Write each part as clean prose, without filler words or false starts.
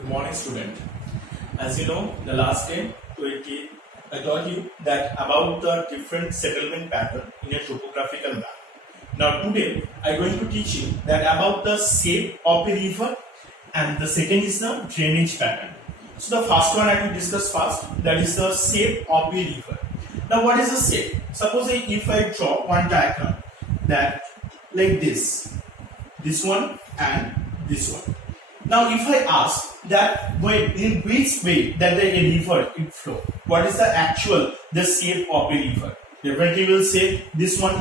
Good morning, student. As you know, the last day I told you that about the different settlement pattern in a topographical map. Now today I'm going to teach you that about the shape of a river, and the second is the drainage pattern. So the first one I will discuss first, that is the shape of a river. Now what is the shape? Suppose if I draw one diagram that like this one and this one. Now if I ask that in which way that the river it flow, what is the actual the shape of a river? Definitely will say this one.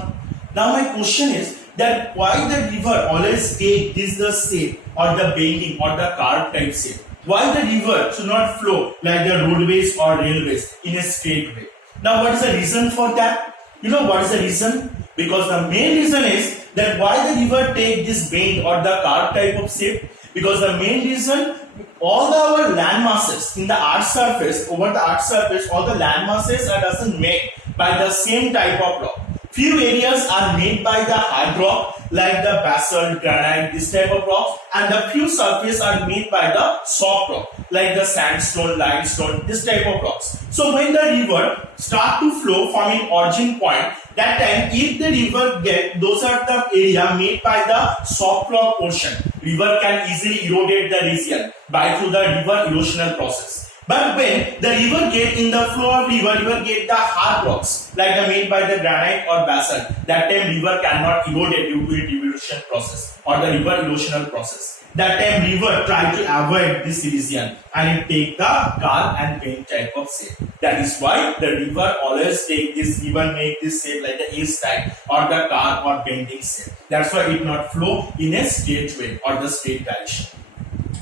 Now my question is that why the river always take this the shape or the bending or the curve type shape? Why the river should not flow like the roadways or railways in a straight way? Now what is the reason for that? You know what is the reason? Because the main reason is that why the river take this bend or the curve type of shape? Because the main reason, all our land masses in the earth surface, over the earth surface, all the land masses are doesn't made by the same type of rock. Few areas are made by the hard rock like the basalt, granite, this type of rocks, and the few surface are made by the soft rock like the sandstone, limestone, this type of rocks. So when the river start to flow from an origin point, that time if the river those are the area made by the soft rock portion, river can easily erode the region by through the river erosional process. But when the river get in the flow of river get the hard rocks like the made by the granite or basalt, that time river cannot erode due to its erosion process or the river erosional process. That time river try to avoid this region and it take the curve and bend type of shape. That is why the river always take this, river make this shape like the S type or the curve or bending shape. That's why it not flow in a straight way or the straight direction.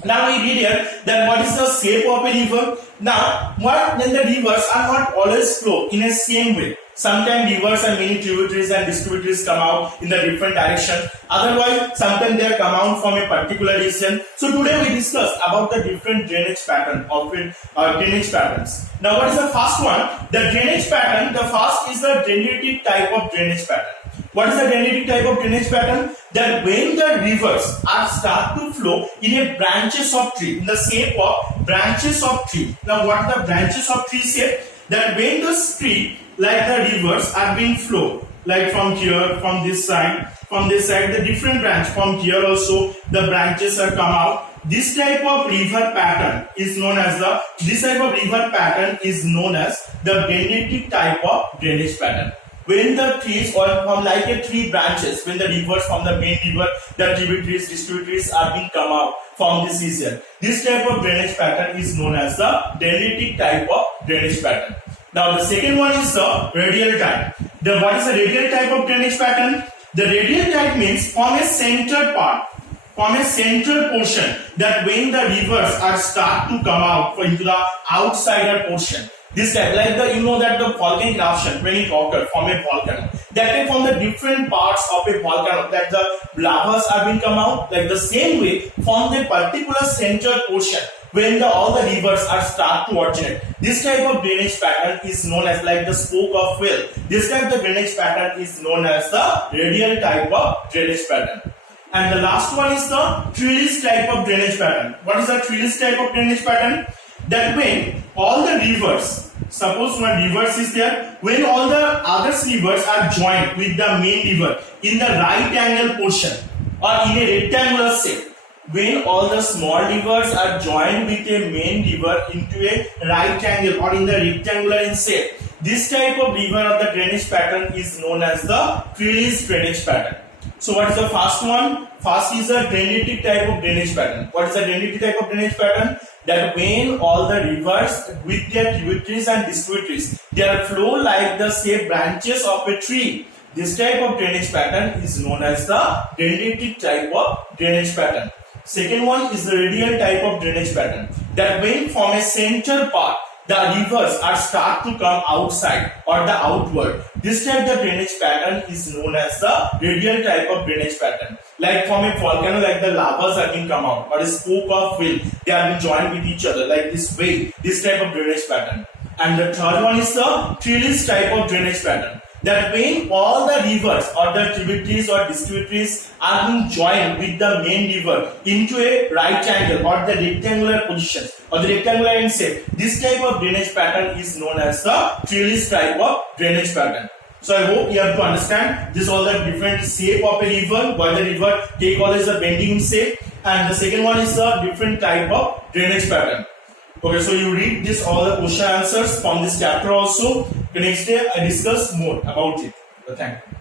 Now we read here that what is the shape of a river. Now what when the rivers are not always flow in a same way. Sometimes rivers and many tributaries and distributaries come out in the different direction. Otherwise, sometimes they come out from a particular region. So today we discuss about the different drainage pattern of drainage patterns. Now what is the first one? The drainage pattern. The first is the dendritic type of drainage pattern. What is the dendritic type of drainage pattern? That when the rivers are start to flow in a branches of tree, in the shape of branches of tree. Now what are the branches of tree shape? That when the tree like the rivers are being flow like from here, from this side, the different branch from here also the branches are come out. This type of river pattern is known as the dendritic type of drainage pattern. When the trees or from like a tree branches, when the rivers from the main river, the tributaries, distributaries are being come out from this region. This type of drainage pattern is known as the dendritic type of drainage pattern. Now the second one is the radial type. What is the radial type of drainage pattern? The radial type means from a center part, from a central portion, that when the rivers are start to come out into the outsider portion. This type, like the that the volcanic eruption when it occurred from a volcano, that is from the different parts of a volcano that the lavas are being come out, like the same way from the particular central portion when all the rivers are start to originate. This type of drainage pattern is known as like the spoke of whale. This type of drainage pattern is known as the radial type of drainage pattern. And the last one is the trellis type of drainage pattern. What is the trellis type of drainage pattern? That when all the rivers, suppose one rivers is there, when all the other rivers are joined with the main river in the right angle portion or in a rectangular shape, when all the small rivers are joined with a main river into a right angle or in the rectangular in shape, this type of river of the drainage pattern is known as the trellis drainage pattern. So what is the first one? First is the dendritic type of drainage pattern. What is the dendritic type of drainage pattern? That when all the rivers with their tributaries and distributaries, they flow like the say branches of a tree. This type of drainage pattern is known as the dendritic type of drainage pattern. Second one is the radial type of drainage pattern. That when from a center part, the rivers are start to come outside or the outward. This type of drainage pattern is known as the radial type of drainage pattern. Like from a volcano, like the lavas are being come out, or a spoke of whale, they are being joined with each other like this way. This type of drainage pattern. And the third one is the trellis type of drainage pattern. that when all the rivers or the tributaries or distributaries are being joined with the main river into a right triangle or the rectangular position or the rectangular in shape, this type of drainage pattern is known as the trellis type of drainage pattern. So I hope you have to understand this all the different shape of a river, why the river take always a bending in shape, and the second one is the different type of drainage pattern. Okay, so you read this all the question answers from this chapter also. The next day I discuss more about it. Thank you.